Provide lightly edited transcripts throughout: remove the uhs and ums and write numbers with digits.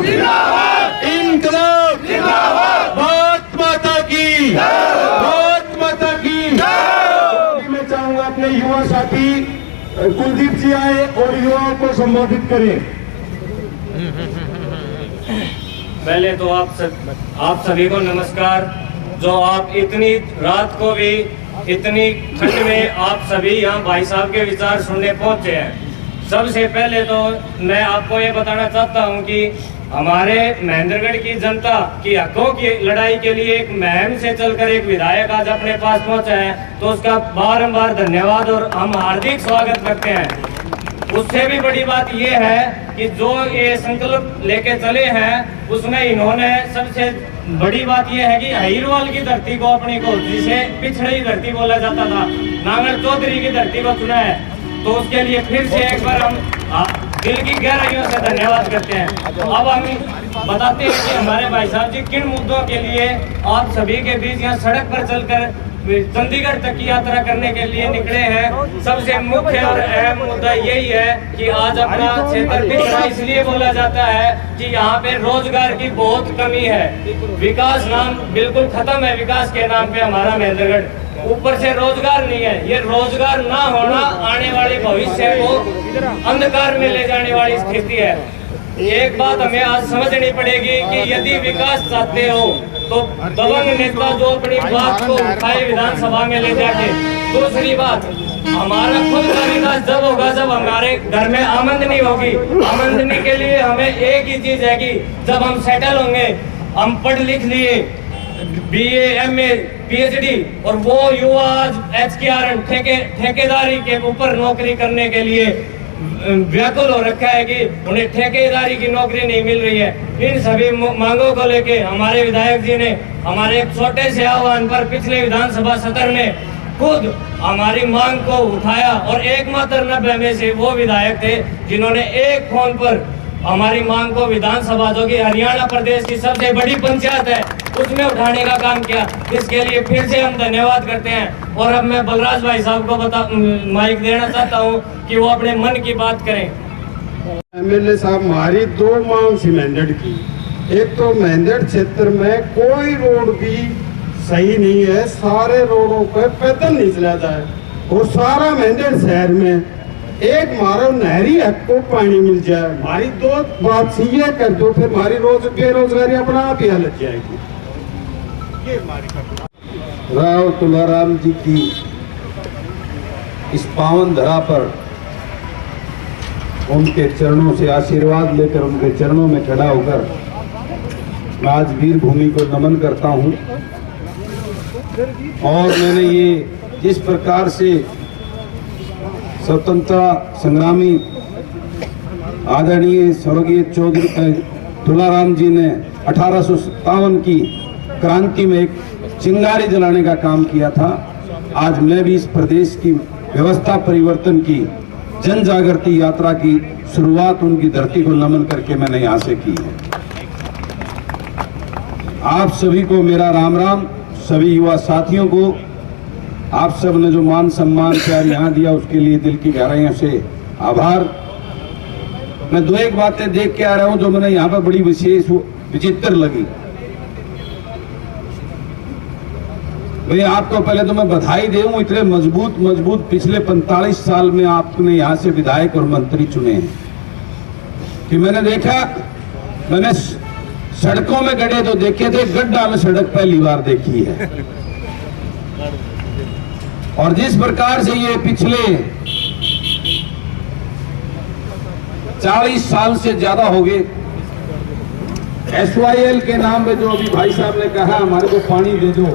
जिंदाबाद, इंकलाब जिंदाबाद, भारत माता की, भारत माता की। मैं चाहूंगा अपने युवा साथी कुलदीप जी आए और युवाओं को संबोधित करें। पहले तो आप सभी को नमस्कार। जो आप इतनी रात को भी इतनी ठंड में आप सभी यहाँ भाई साहब के विचार सुनने पहुंचे हैं। सबसे पहले तो मैं आपको ये बताना चाहता हूँ कि हमारे महेंद्रगढ़ की जनता की हकों की लड़ाई के लिए एक मुहिम से चलकर एक विधायक आज अपने पास पहुंचा है, तो उसका बारंबार धन्यवाद और हम हार्दिक स्वागत करते हैं। उससे भी बड़ी बात यह है कि जो ये संकल्प लेके चले हैं उसमें इन्होंने सबसे बड़ी बात यह है कि अहिरवाल की धरती को अपनी को, जिसे पिछड़ी धरती बोला जाता था, नांगल चौधरी की धरती को चुना है। तो उसके लिए फिर से एक बार हम दिल की गहराइयों से धन्यवाद करते हैं। तो अब हम बताते हैं कि हमारे भाई साहब जी किन मुद्दों के लिए आप सभी के बीच यहाँ सड़क पर चलकर चंडीगढ़ तक की यात्रा करने के लिए निकले हैं। सबसे मुख्य और अहम मुद्दा यही है कि आज अपना क्षेत्र पिछड़ा इसलिए बोला जाता है कि यहाँ पे रोजगार की बहुत कमी है। विकास नाम बिल्कुल खत्म है, विकास के नाम पे हमारा महेंद्रगढ़, ऊपर से रोजगार नहीं है। ये रोजगार ना होना आने वाले भविष्य को अंधकार में ले जाने वाली स्थिति है। एक बात हमें आज समझनी पड़ेगी कि यदि विकास चाहते हो तो दबंग नेता जो अपनी बात को उठाए विधानसभा में ले जाके। दूसरी बात, हमारा खुद का विकास जब होगा जब हमारे घर में आमदनी होगी। आमदनी के लिए हमें एक ही चीज है कि जब हम सेटल होंगे, हम पढ़ लिख लिए, BA, MA, PhD, और वो युवा आज HKRN ठेकेदारी के ऊपर नौकरी करने के लिए व्याकुल हो रखा है कि उन्हें ठेकेदारी की नौकरी नहीं मिल रही है। इन सभी मांगों को लेके हमारे विधायक जी ने हमारे एक छोटे से आह्वान पर पिछले विधानसभा सत्र में खुद हमारी मांग को उठाया और एकमात्र 90 में से वो विधायक थे जिन्होंने एक फोन पर हमारी मांग को विधानसभा, जो कि हरियाणा प्रदेश की सबसे बड़ी पंचायत है, उसमें उठाने का काम किया। इसके लिए फिर से हम धन्यवाद करते हैं। और अब मैं बलराज भाई साहब को माइक देना चाहता हूं कि वो अपने मन की बात करें। MLA साहब, हमारी दो मांग थी मेंढड़ की। एक तो मेंढड़ क्षेत्र में कोई रोड भी सही नहीं है, सारे रोडों पर पैदल नहीं चला जाए, और सारा मेंढड़ शहर में एक मारो नहरी हक को पानी मिल जाए। हमारी दो बात ये कर दो, फिर हमारी बेरोजगारी अपना आप ही हल जाएगी। राव तुलाराम जी की इस पावन धरा पर उनके चरणों से आशीर्वाद लेकर, उनके चरणों में खड़ा होकर मैं आज वीर भूमि को नमन करता हूं। और मैंने ये जिस प्रकार से स्वतंत्रता संग्रामी आदरणीय स्वर्गीय चौधरी तुलाराम जी ने 1857 की क्रांति में एक चिंगारी जलाने का काम किया था, आज मैं भी इस प्रदेश की व्यवस्था परिवर्तन की जन जागृति यात्रा की शुरुआत उनकी धरती को नमन करके मैंने यहाँ से की है। आप सभी को मेरा राम राम। सभी युवा साथियों को आप सब ने जो मान सम्मान प्यार यहाँ दिया उसके लिए दिल की गहराइयों से आभार। मैं दो एक बातें देख के आ रहा हूँ जो मैंने यहाँ पर बड़ी विशेष विचित्र लगी। भाई आपको पहले तो मैं बधाई दूं, इतने मजबूत पिछले 45 साल में आपने यहाँ से विधायक और मंत्री चुने हैं कि मैंने देखा, मैंने सड़कों में गड्ढे तो देखे थे, गड्ढा में सड़क पहली बार देखी है। और जिस प्रकार से ये पिछले 40 साल से ज्यादा हो गए SYL के नाम पे, जो अभी भाई साहब ने कहा हमारे को पानी दे दो,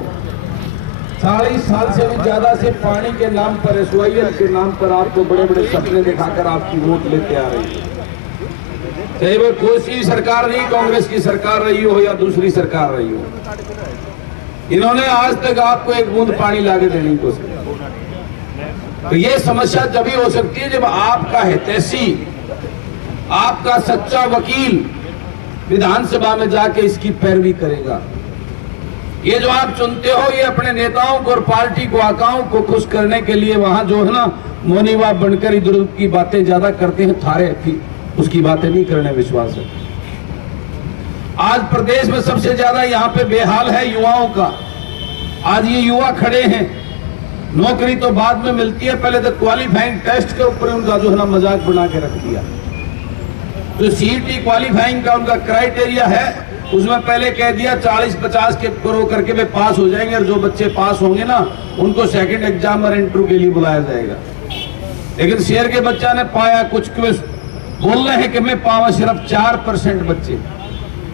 40 साल से भी ज्यादा से पानी के नाम पर, SYL के नाम पर आपको बड़े बड़े सपने दिखाकर आपकी वोट लेते आ रही है। चाहे वो कोई सी सरकार रही, कांग्रेस की सरकार रही हो या दूसरी सरकार रही हो, इन्होंने आज तक आपको एक बूंद पानी लाके देने की कोशिश। तो ये समस्या तभी हो सकती है जब आपका हितैषी, आपका सच्चा वकील विधानसभा में जाके इसकी पैरवी करेगा। ये जो आप चुनते हो, ये अपने नेताओं को और पार्टी को, आकाओं को खुश करने के लिए वहां जो है ना मौनी बाप बनकर इधर की बातें ज्यादा करते हैं, थारे उसकी बातें नहीं करने विश्वास है। आज प्रदेश में सबसे ज्यादा यहाँ पे बेहाल है युवाओं का। आज ये युवा खड़े हैं, नौकरी तो बाद में मिलती है, पहले तो क्वालिफाइंग टेस्ट के ऊपर उनका जो है ना मजाक बना के रख दिया। जो सीईटी क्वालिफाइंग का उनका क्राइटेरिया है, उसमें पहले कह दिया 40-50 के करो करके वे पास हो जाएंगे, और जो बच्चे पास होंगे ना उनको सेकंड एग्जाम और इंटरव्यू के लिए बुलाया जाएगा। लेकिन शेर के बच्चा ने पाया कुछ, बोल रहे हैं कि मैं पावा सिर्फ 4% बच्चे।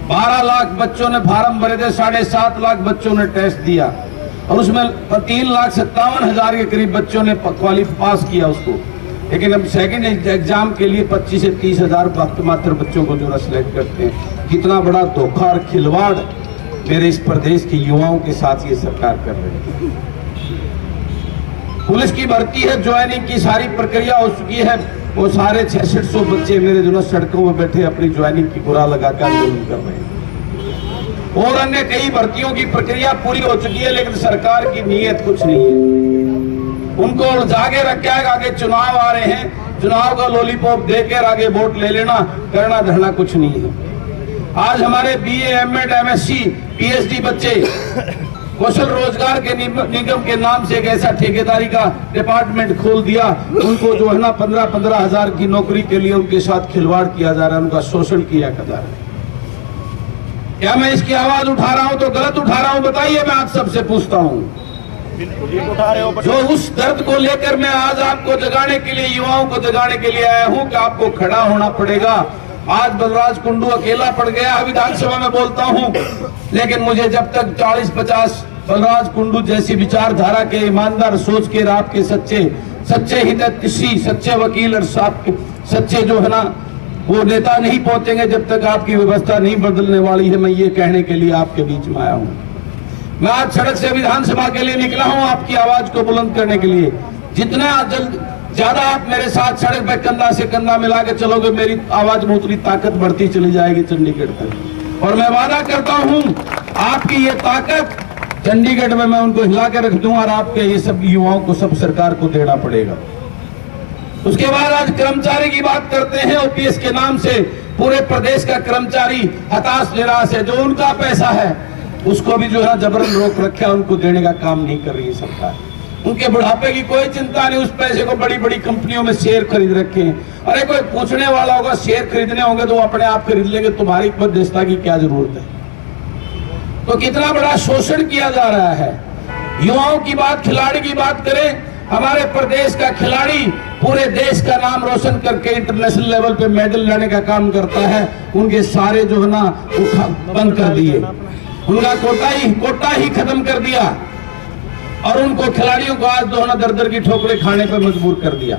12 लाख बच्चों ने फार्म भरे थे, 7.5 लाख बच्चों ने टेस्ट दिया, और उसमें 3,57,000 के करीब बच्चों ने पास किया उसको। लेकिन अब सेकंड एग्जाम के लिए 25 से 30,000 मात्र बच्चों को जो है सिलेक्ट करते हैं। कितना बड़ा धोखा और खिलवाड़ मेरे इस प्रदेश के युवाओं के साथ ये सरकार कर रही है। पुलिस की भर्ती है, ज्वाइनिंग की सारी प्रक्रिया हो चुकी है, वो सारे 6600 बच्चे मेरे जो सड़कों में बैठे अपनी ज्वाइनिंग की बुरा लगाकर आंदोलन कर रहे हैं। और अन्य कई भर्तियों की प्रक्रिया पूरी हो चुकी है, लेकिन सरकार की नीयत कुछ नहीं है। उनको उलझाके रखा है, आगे चुनाव आ रहे हैं, चुनाव का लॉलीपॉप देकर आगे वोट ले लेना, करना धरना कुछ नहीं है। आज हमारे BA, MAd, MSc, PhD बच्चे कौशल रोजगार के निगम के नाम से एक ऐसा ठेकेदारी का डिपार्टमेंट खोल दिया, उनको जो है ना 15-15 हजार की नौकरी के लिए उनके साथ खिलवाड़ किया जा रहा है, उनका शोषण किया जा रहा है। क्या मैं इसकी आवाज उठा रहा हूं तो गलत उठा रहा हूं? बताइए, मैं आप सबसे पूछता हूं। जो उस दर्द को लेकर मैं आज आपको जगाने के लिए, युवाओं को जगाने के लिए आया हूं कि आपको खड़ा होना पड़ेगा। आज बलराज कुंडू अकेला पड़ गया, विधानसभा में बोलता हूं, लेकिन मुझे जब तक 40-50 बलराज कुंडू जैसी विचारधारा के ईमानदार सोच के आपके सच्चे हितैषी, सच्चे वकील और सच्चे जो है ना वो नेता नहीं पहुंचेंगे, जब तक आपकी व्यवस्था नहीं बदलने वाली है। मैं ये कहने के लिए आपके बीच में आया हूं। मैं आज सड़क से विधानसभा के लिए निकला हूं, आपकी आवाज को बुलंद करने के लिए। जितना ज्यादा आप मेरे साथ सड़क पर कंधा से कंधा मिला के चलोगे, मेरी आवाज में उतनी ताकत बढ़ती चली जाएगी चंडीगढ़ तक। और मैं वादा करता हूं, आपकी ये ताकत चंडीगढ़ में मैं उनको हिला के रख दूंगा, और आपके ये सब युवाओं को सब सरकार को देना पड़ेगा। उसके बाद आज कर्मचारी की बात करते हैं। OPS के नाम से पूरे प्रदेश का कर्मचारी हताश निराश है। जो उनका पैसा है उसको भी जो है जबरन रोक रखा है, उनको देने का काम नहीं कर रही है सरकार। उनके बुढ़ापे की कोई चिंता नहीं, उस पैसे को बड़ी बड़ी कंपनियों में शेयर खरीद रखे हैं। अरे कोई पूछने वाला होगा, शेयर खरीदने होंगे तो वो अपने आप खरीद लेंगे, तुम्हारी मध्यस्थता की क्या जरूरत है? तो कितना बड़ा शोषण किया जा रहा है। युवाओं की बात, खिलाड़ी की बात करें, हमारे प्रदेश का खिलाड़ी पूरे देश का नाम रोशन करके इंटरनेशनल लेवल पे मेडल लाने का काम करता है, उनके सारे जो है ना बंद कर दिए, उनका कोटा ही खत्म कर दिया, और उनको खिलाड़ियों को आज जो है ना दर-दर की ठोकरें खाने पे मजबूर कर दिया।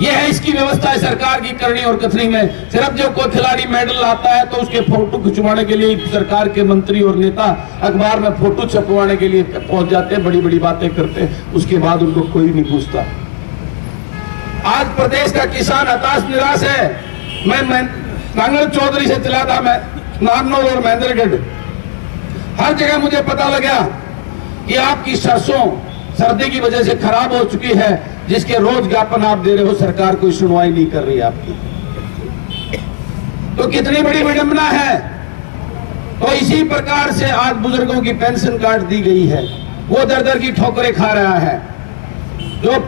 यह है इसकी व्यवस्था है सरकार की करनी और कथनी में। सिर्फ जो कोई खिलाड़ी मेडल लाता है तो उसके फोटो खिंचवाने के लिए सरकार के मंत्री और नेता अखबार में फोटो छपवाने के लिए पहुंच जाते हैं, बड़ी बड़ी बातें करते हैं, उसके बाद उनको कोई नहीं पूछता। आज प्रदेश का किसान हताश निराश है। मैं नांगल चौधरी से चला था, मैं नारनौल और महेंद्रगढ़, हर जगह मुझे पता लगा कि आपकी सरसों सर्दी की वजह से खराब हो चुकी है, जिसके रोज ज्ञापन आप दे रहे हो, सरकार कोई सुनवाई नहीं कर रही आपकी। तो कितनी बड़ी विडंबना है। तो इसी प्रकार से आज बुजुर्गों की पेंशन काट दी गई है, वो दर-दर की ठोकरें खा रहा है। जो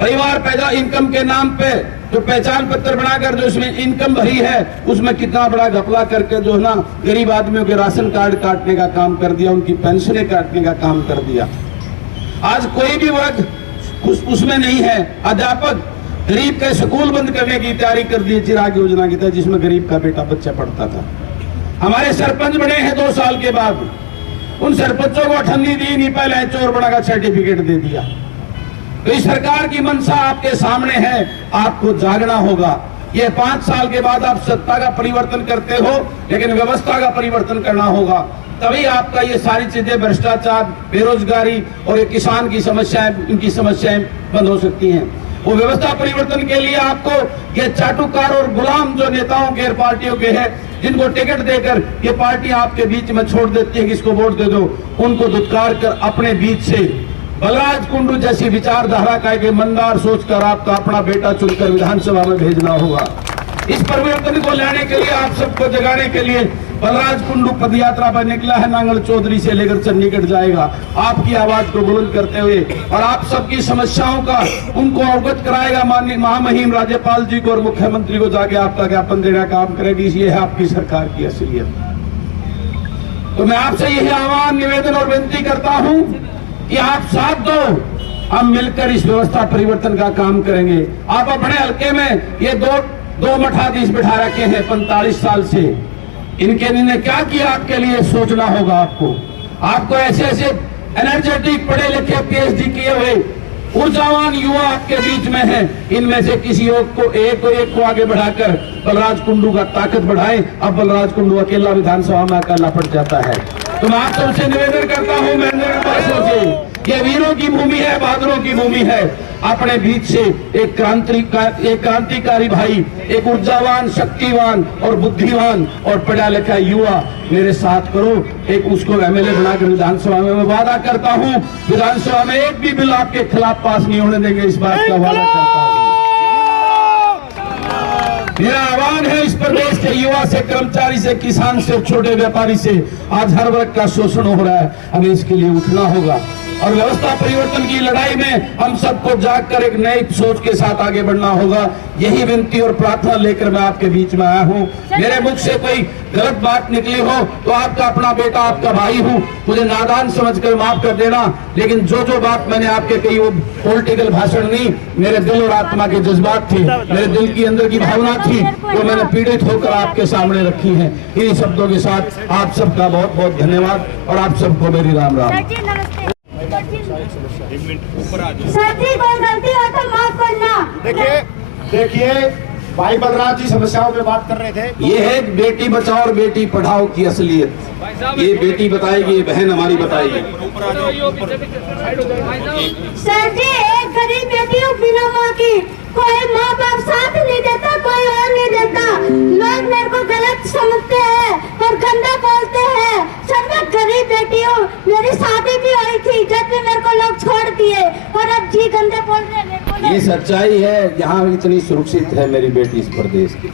परिवार पैदा इनकम के नाम पे जो पहचान पत्र बनाकर जो इसमें इनकम भरी है, उसमें कितना बड़ा घपला करके जो है ना गरीब आदमियों के राशन कार्ड काटने का काम कर दिया, उनकी पेंशनें काटने का काम कर दिया। आज कोई भी वर्ग उसमें नहीं है। अध्यापक गरीब का स्कूल बंद करने की तैयारी कर दी चिराग योजना की तहत, जिसमें गरीब का बेटा बच्चा पढ़ता था। हमारे सरपंच बने हैं 2 साल के बाद, उन सरपंचों को अठन्नी दी नहीं, पहले चोर बना का सर्टिफिकेट दे दिया। तो इस सरकार की मंशा आपके सामने है, आपको जागना होगा। ये 5 साल के बाद आप सत्ता का परिवर्तन करते हो, लेकिन व्यवस्था का परिवर्तन करना होगा, तभी आपका ये सारी चीजें, भ्रष्टाचार, बेरोजगारी और ये किसान की समस्याएं, इनकी समस्याएं बंद हो सकती हैं। वो व्यवस्था परिवर्तन के लिए आपको ये चाटुकार और गुलाम जो नेताओं के पार्टियों के हैं, जिनको टिकट देकर ये पार्टी आपके बीच में छोड़ देती है कि इसको वोट दे दो, उनको दुत्कार कर अपने बीच से बलराज कुंडू जैसी विचारधारा का एक ईमानदार सोचकर आपका अपना बेटा चुनकर विधानसभा में भेजना होगा। इस परिवर्तन को लाने के लिए, आप सबको जगाने के लिए बलराज कुंडू पद यात्रा पर निकला है। नांगल चौधरी से लेकर चंडीगढ़ जाएगा, आपकी आवाज को बुलंद करते हुए और आप सबकी समस्याओं का उनको अवगत कराएगा। माननीय महामहिम राज्यपाल जी को और मुख्यमंत्री को जाके आपका ज्ञापन देना काम करेगी। ये है आपकी सरकार की असलियत। तो मैं आपसे यही आह्वान, निवेदन और विनती करता हूं कि आप साथ दो, हम मिलकर इस व्यवस्था परिवर्तन का काम करेंगे। आप अपने हल्के में ये दो मठाधीश बिठा रखे हैं 45 साल से, इन्होंने क्या किया आपके लिए सोचना होगा। आपको ऐसे ऐसे एनर्जेटिक पढ़े लिखे पीएचडी किए हुए ऊर्जावान युवा आपके बीच में हैं, इनमें से किसी एक को आगे बढ़ाकर बलराज कुंडू का ताकत बढ़ाएं। अब बलराज कुंडू अकेला विधानसभा में अकेला पड़ जाता है। तो मैं आप सबसे निवेदन करता हूं, महेंद्रगढ़ से, ये वीरों की भूमि है, बहादुरों की भूमि है। अपने बीच से एक क्रांतिकारी भाई, एक ऊर्जावान, शक्तिवान और बुद्धिमान और पढ़ा लिखा युवा मेरे साथ करो, एक उसको एमएलए बनाकर विधानसभा में। मैं वादा करता हूं विधानसभा में एक भी बिल आपके खिलाफ पास नहीं होने देंगे, इस बात का वादा करता हूं। मेरा आह्वान है इस प्रदेश के युवा से, कर्मचारी से, किसान से, छोटे व्यापारी से, आज हर वर्ग का शोषण हो रहा है, हमें इसके लिए उठना होगा और व्यवस्था परिवर्तन की लड़ाई में हम सबको जागकर एक नई सोच के साथ आगे बढ़ना होगा। यही विनती और प्रार्थना लेकर मैं आपके बीच में आया हूं। मेरे मुख से कोई गलत बात निकली हो तो आपका अपना बेटा, आपका भाई हूं, मुझे नादान समझकर माफ कर देना। लेकिन जो बात मैंने आपके कही वो पॉलिटिकल भाषण नहीं, मेरे दिल और आत्मा के जज्बात थे, मेरे दिल की अंदर की भावना थी, वो मैंने पीड़ित होकर आपके सामने रखी है। इन्हीं शब्दों के साथ आप सबका बहुत बहुत धन्यवाद और आप सबको मेरी राम राम। सर जी, कोई गलती हो तो माफ करना। देखिए भाई बलराज जी समस्याओं पे बात कर रहे थे। ये है बेटी बचाओ और बेटी पढ़ाओ की असलियत। ये बेटी बताएगी, ये बहन हमारी बताएगी। सर जी, एक गरीब बेटी हो बिना माँ की, कोई माँ बाप साथ नहीं देता, कोई और नहीं देता। लोग मेरे को गलत समझते हैं और गंदा बोलते हैं। सर मैं गरीब बेटी हूँ, मेरी शादी भी हुई थी जब भी मेरे को लोग छोड़ दिए और अब जी गंदे बोल रहे हैं मेरे को। ये सच्चाई है, यहाँ इतनी सुरक्षित है मेरी बेटी इस प्रदेश की,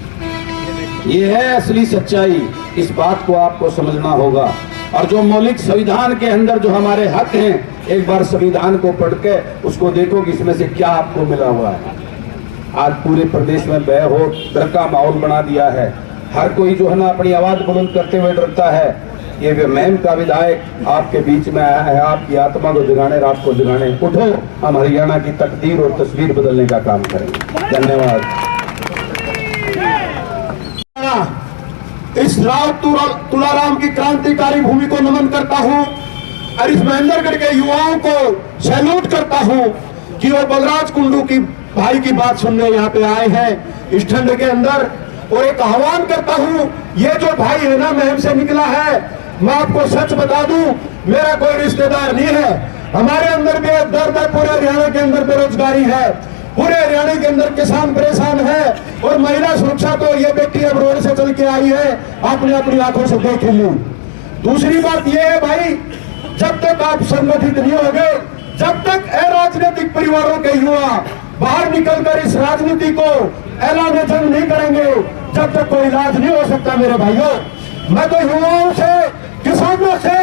ये है असली सच्चाई। इस बात को आपको समझना होगा। और जो मौलिक संविधान के अंदर जो हमारे हक हैं, एक बार संविधान को पढ़ के उसको देखो कि इसमें से क्या आपको मिला हुआ है। आज पूरे प्रदेश में बेहोश डर का माहौल बना दिया है। हर कोई जो है ना अपनी आवाज बुलंद करते हुए डरता है। ये मैम का विधायक आपके बीच में आया है, आपकी आत्मा को जगाने, रात को जगाने। उठो, हम हरियाणा की तकदीर और तस्वीर बदलने का काम करेंगे। धन्यवाद। इस राव तुलाराम की क्रांतिकारी भूमि को नमन करता हूं और इस महेंद्रगढ़ के युवाओं को सैल्यूट करता हूं कि वो बलराज कुंडू की भाई की बात सुनने यहाँ पे आए हैं इस ठंड के अंदर। और एक आह्वान करता हूं, ये जो भाई है ना महम से निकला है, मैं आपको सच बता दूं, मेरा कोई रिश्तेदार नहीं है। हमारे अंदर भी दर्द है, पूरे हरियाणा के अंदर बेरोजगारी है, पूरे हरियाणा के अंदर किसान परेशान है और महिला सुरक्षा तो ये बेटी अब रोड से चल के आई है, आपने अपनी आंखों से देख ली। दूसरी बात ये है भाई, जब तक आप संगठित नहीं होंगे, जब तक अराजनीतिक परिवारों के युवा बाहर निकलकर इस राजनीति को ऐलान जंग नहीं करेंगे, जब तक कोई इलाज नहीं हो सकता। मेरे भाइयों, मैं तो युवाओं से, किसानों से,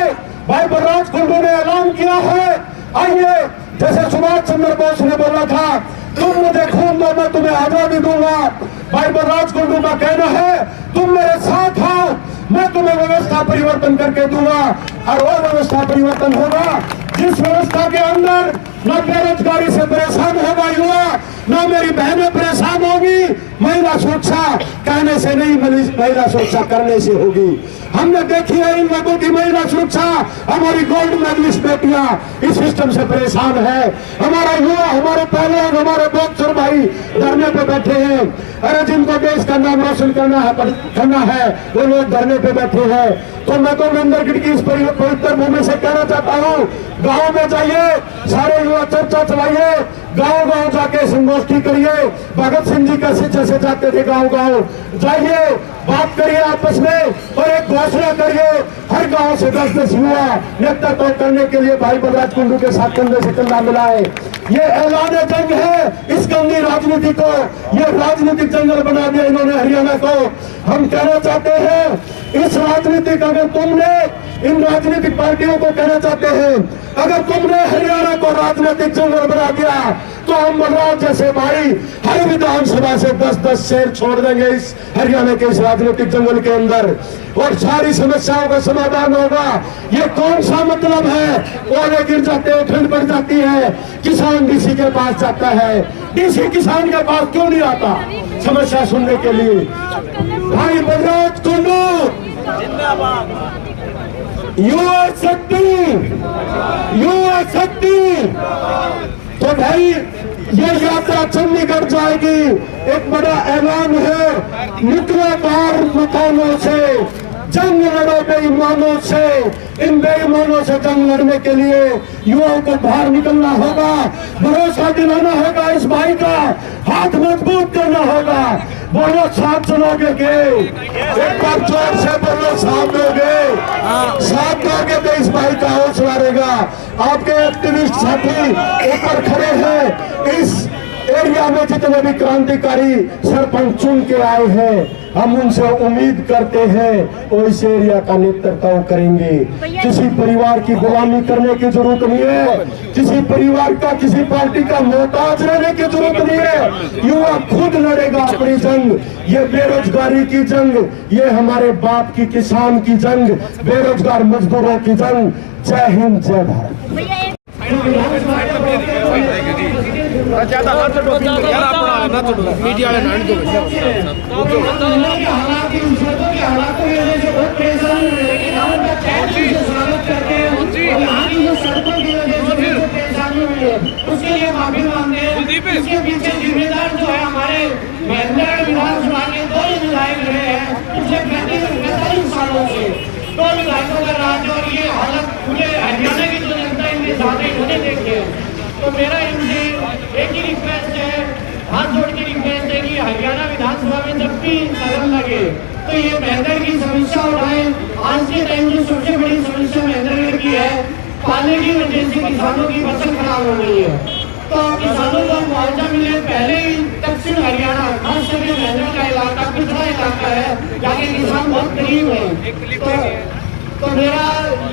भाई बलराज कुंडू ने ऐलान किया है, आइए, जैसे सुभाष चंद्र बोस ने बोला था, तुम मुझे खून दो मैं तुम्हें आजादी दूंगा। भाई बलराज कुंडू का कहना है, तुम मेरे साथ आओ, मैं तुम्हें व्यवस्था परिवर्तन करके दूंगा। और वो व्यवस्था परिवर्तन होगा जिस व्यवस्था के अंदर न बेरोजगारी से परेशान होगा युवा, न मेरी बहनें परेशान होगी। महिला सुरक्षा कहने से नहीं, महिला सुरक्षा करने से होगी। हमने देखी है इन लोगों की महिला सुरक्षा। हमारी गोल्ड मेडलिस्ट बेटियां इस सिस्टम से परेशान है। हमारा युवा, हमारे पहलवान, हमारे बॉक्सर भाई धरने पे बैठे हैं। अरे जिनको देश का नाम रोशन करना है वो लोग धरने पे बैठे हैं। तो मैं तो महेंद्रगढ़ की इस पवित्र भूमि से कहना चाहता हूँ, गाँव में जाइए, सारे युवा चर्चा चलाइए, गाँव गाँव जाके संगोष्ठी करिए। भगत सिंह जी कैसे जैसे जाते थे गाँव गाँव जाइए, बात करिए आपस में और एक घोषणा करिए, हर गांव से 10-10 युवा नेतृत्व करने के लिए भाई बलराज कुंडू के साथ कंधे से कंधा मिलाए। ये ऐलान जंग है इस गंदी राजनीति को, ये राजनीतिक जंगल बना दिया इन्होंने हरियाणा को। हम कहना चाहते हैं इस राजनीतिक, अगर तुमने इन राजनीतिक पार्टियों को कहना चाहते हैं, अगर तुमने हरियाणा को राजनीतिक जंगल बना दिया तो हम बलराज जैसे भाई हर विधानसभा से 10-10 शेर छोड़ देंगे इस हरियाणा के इस राजनीतिक जंगल के अंदर, और सारी समस्याओं का समाधान होगा। ये कौन सा मतलब है, ओले गिर जाते हैं, ठंड बढ़ जाती है, किसान डीसी के पास जाता है, डीसी किसान के पास क्यों नहीं आता समस्या सुनने के लिए? भाई बलराज कुंडू युवा शक्ति, युवा शक्ति। तो भाई ये यात्रा चंडीगढ़ जाएगी, एक बड़ा ऐलान है, निकलो बाहर मकानों से, जंग लड़ो बेईमानों से। इन बेईमानों से जंग लड़ने के लिए युवाओं को बाहर निकलना होगा, भरोसा दिलाना होगा, इस भाई का हाथ मजबूत करना होगा। बोलो साथ चलोगे के? एक बार जोर से बोलो साथ दोगे, साथ दोगे तो इस भाई का हौसला रहेगा। आपके एक्टिविस्ट साथी ऊपर खड़े हैं, इस एरिया में जितने भी क्रांतिकारी सरपंच चुन के आए हैं, हम उनसे उम्मीद करते हैं वो इस एरिया का नेतृत्व करेंगे। किसी परिवार की गुलामी करने की जरूरत नहीं है, किसी परिवार का, किसी पार्टी का मोहताज रहने की जरूरत नहीं है। युवा खुद लड़ेगा अपनी जंग, ये बेरोजगारी की जंग, ये हमारे बाप की किसान की जंग, बेरोजगार मजदूरों की जंग। जय हिंद, जय भारत। मीडिया उसके लिए माफी मांगते हैं। इसके पीछे जिम्मेदार जो है हमारे मेहंदड़ विधानसभा के 2 विधायक रहे हैं, पिछले 45 सालों से 2 विधायकों का राज, और ये हालत पूरे हरियाणा की जो जनता इनके सामने होने देखते हैं। तो मेरा इनसे एक ही रिक्वेस्ट है, हाथ जोड़ के रिक्वेस्ट है कि हरियाणा विधानसभा में जब भी कदम लगे तो ये मेहंदड़ की समस्या उठाए। आज के टाइम जो सबसे बड़ी समस्या मेहंदड़ की है, पानी की वजह से किसानों की फसल खराब हो गई है। तो किसानों को मुआवजा मिले, पहले ही दक्षिण हरियाणा खास करके मेहंदड़ का इलाका पिछड़ा इलाका है, जाके किसान बहुत गरीब है। तो मेरा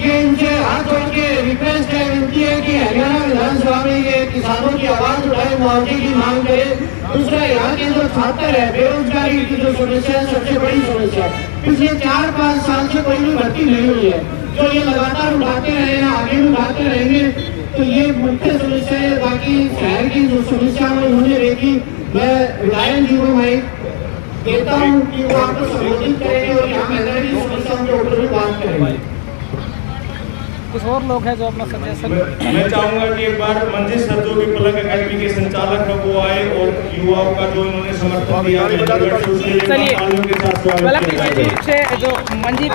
ये इनसे हाथ जोड़ के रिक्वेस्ट है, विनती है कि हरियाणा विधानसभा में ये किसानों की आवाज उठाए, मुआवजे की मांग करे। दूसरा, यहाँ के जो छात्र है, बेरोजगारी की जो समस्या है सबसे बड़ी समस्या, पिछले 4-5 साल से कोई भी भर्ती नहीं हुई है, जो ये लगातार उठाते रहे हैं, आगे भी उठाते रहेंगे। तो ये मुख्य समस्या है। बाकी शहर की जो समस्या है उन्होंने देखी, मैं विधायक जी को मैं कहता हूँ कि वो आपको संबोधित करेंगे और यहाँ मेहंदड़ की समस्याओं के ऊपर भी बात करेंगे। कुछ और लोग हैं जो अपना सजेशन। मैं चाहूंगा कि एक बार मंजिल सर जो कि पलक अकेडमी के संचालक है वो आए और युवाओं का जो इन्होंने समर्थन दिया, चलिए पलक से जो मंजिल